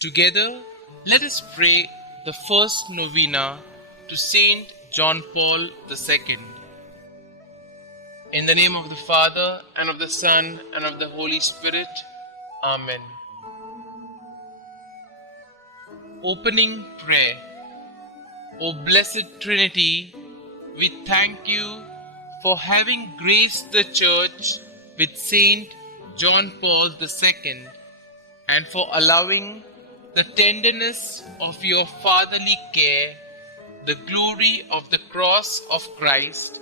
Together, let us pray the first novena to Saint John Paul II. In the name of the Father, and of the Son, and of the Holy Spirit. Amen. Opening prayer. O Blessed Trinity, we thank you for having graced the Church with Saint John Paul II and for allowing the tenderness of your fatherly care, the glory of the cross of Christ,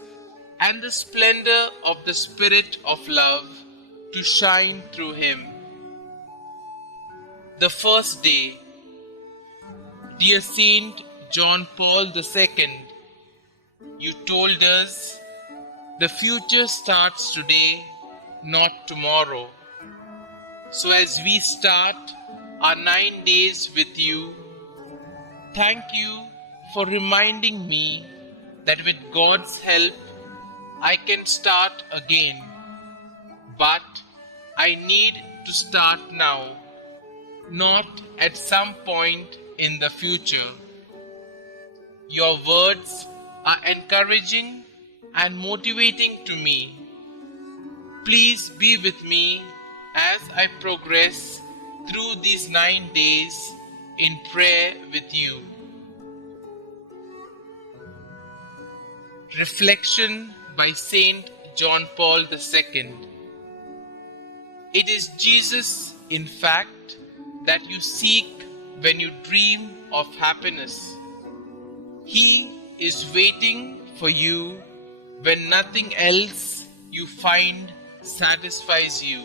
and the splendor of the Spirit of love to shine through him. The first day. Dear Saint John Paul II, you told us the future starts today, not tomorrow. So as we start our 9 days with you, thank you for reminding me that with God's help, I can start again. But I need to start now, not at some point in the future. Your words are encouraging and motivating to me. Please be with me as I progress through these 9 days in prayer with you. Reflection by Saint John Paul II. It is Jesus, in fact, that you seek when you dream of happiness. He is waiting for you when nothing else you find satisfies you.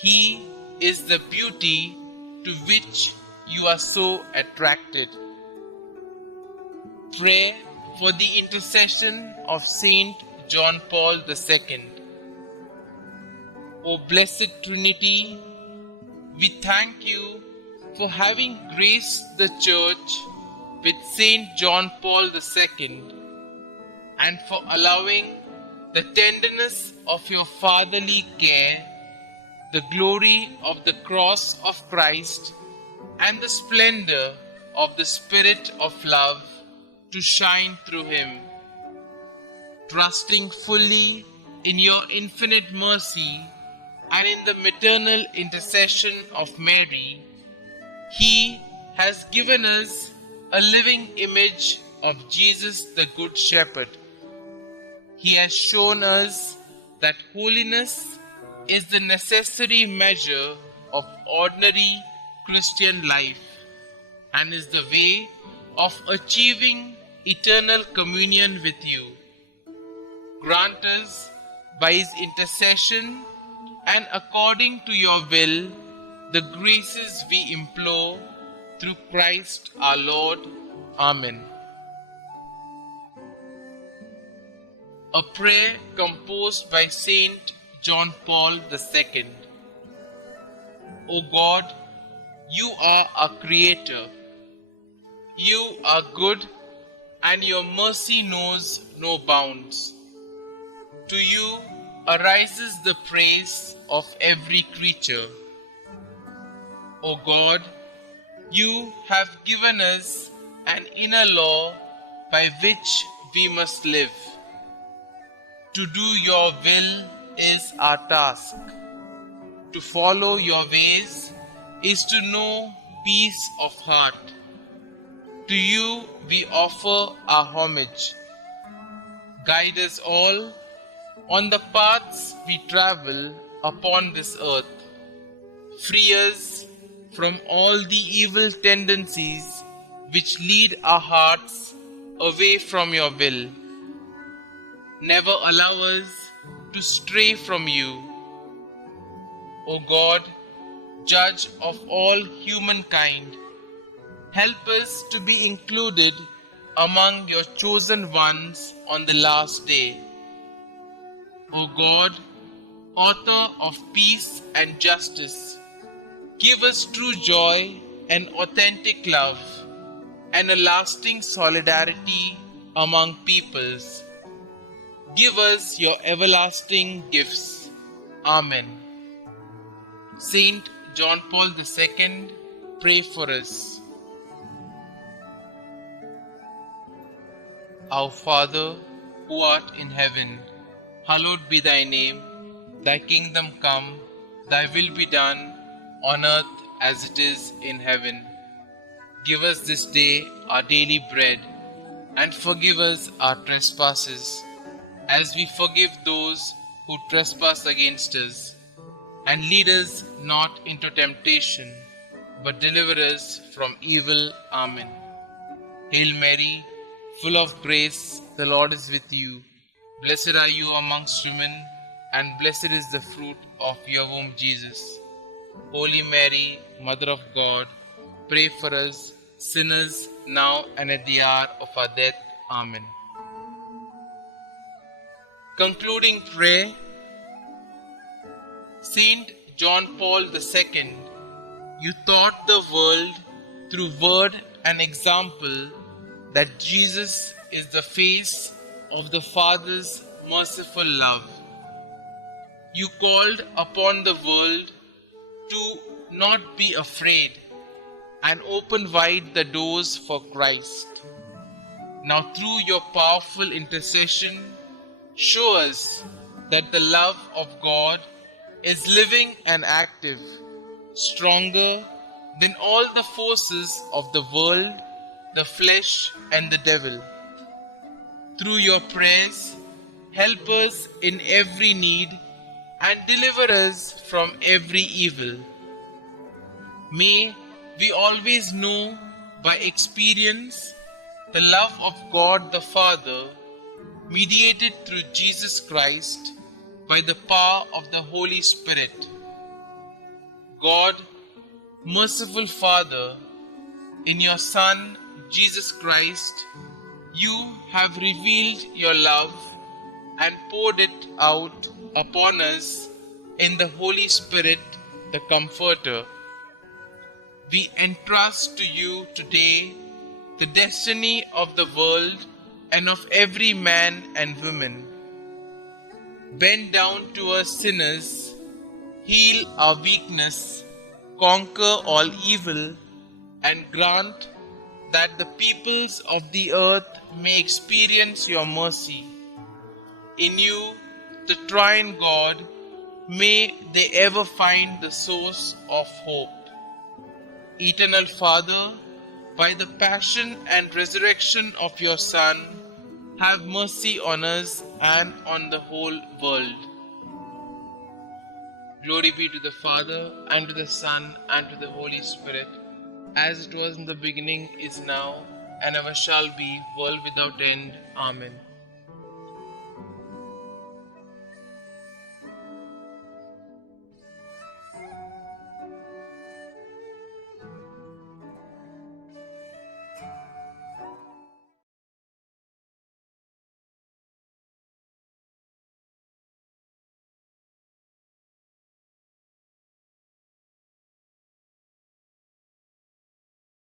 He is the beauty to which you are so attracted. Pray for the intercession of Saint John Paul II. O Blessed Trinity, we thank you for having graced the Church with Saint John Paul II and for allowing the tenderness of your fatherly care, the glory of the cross of Christ, and the splendor of the Spirit of love to shine through him. Trusting fully in your infinite mercy and in the maternal intercession of Mary, he has given us a living image of Jesus the Good Shepherd. He has shown us that holiness is the necessary measure of ordinary Christian life and is the way of achieving eternal communion with you. Grant us, by his intercession and according to your will, the graces we implore through Christ our Lord. Amen. A prayer composed by Saint John Paul II. O God, you are our Creator. You are good, and your mercy knows no bounds. To you arises the praise of every creature. O God, you have given us an inner law by which we must live. To do your will is our task. To follow your ways is to know peace of heart. To you we offer our homage. Guide us all on the paths we travel upon this earth. Free us from all the evil tendencies which lead our hearts away from your will. Never allow us to stray from you. O God, Judge of all humankind, help us to be included among your chosen ones on the last day. O God, Author of peace and justice, give us true joy and authentic love and a lasting solidarity among peoples. Give us your everlasting gifts. Amen. Saint John Paul II, pray for us. Our Father, who art in heaven, hallowed be thy name. Thy kingdom come, thy will be done, on earth as it is in heaven. Give us this day our daily bread, and forgive us our trespasses, as we forgive those who trespass against us. And lead us not into temptation, but deliver us from evil. Amen. Hail Mary, full of grace, the Lord is with you. Blessed are you amongst women, and blessed is the fruit of your womb, Jesus. Holy Mary, Mother of God, pray for us sinners now and at the hour of our death. Amen. Concluding prayer. Saint John Paul II, you taught the world through word and example that Jesus is the face of the Father's merciful love. You called upon the world to not be afraid and open wide the doors for Christ. Now, through your powerful intercession, show us that the love of God is living and active, stronger than all the forces of the world, the flesh, and the devil. Through your prayers, help us in every need and deliver us from every evil. May we always know by experience the love of God the Father, mediated through Jesus Christ by the power of the Holy Spirit. God, merciful Father, in your Son, Jesus Christ, you have revealed your love and poured it out upon us in the Holy Spirit, the Comforter. We entrust to you today the destiny of the world and of every man and woman. Bend down to us sinners, heal our weakness, conquer all evil, and grant that the peoples of the earth may experience your mercy. In you, the Triune God, may they ever find the source of hope. Eternal Father, by the passion and resurrection of your Son, have mercy on us and on the whole world. Glory be to the Father, and to the Son, and to the Holy Spirit, as it was in the beginning, is now, and ever shall be, world without end. Amen.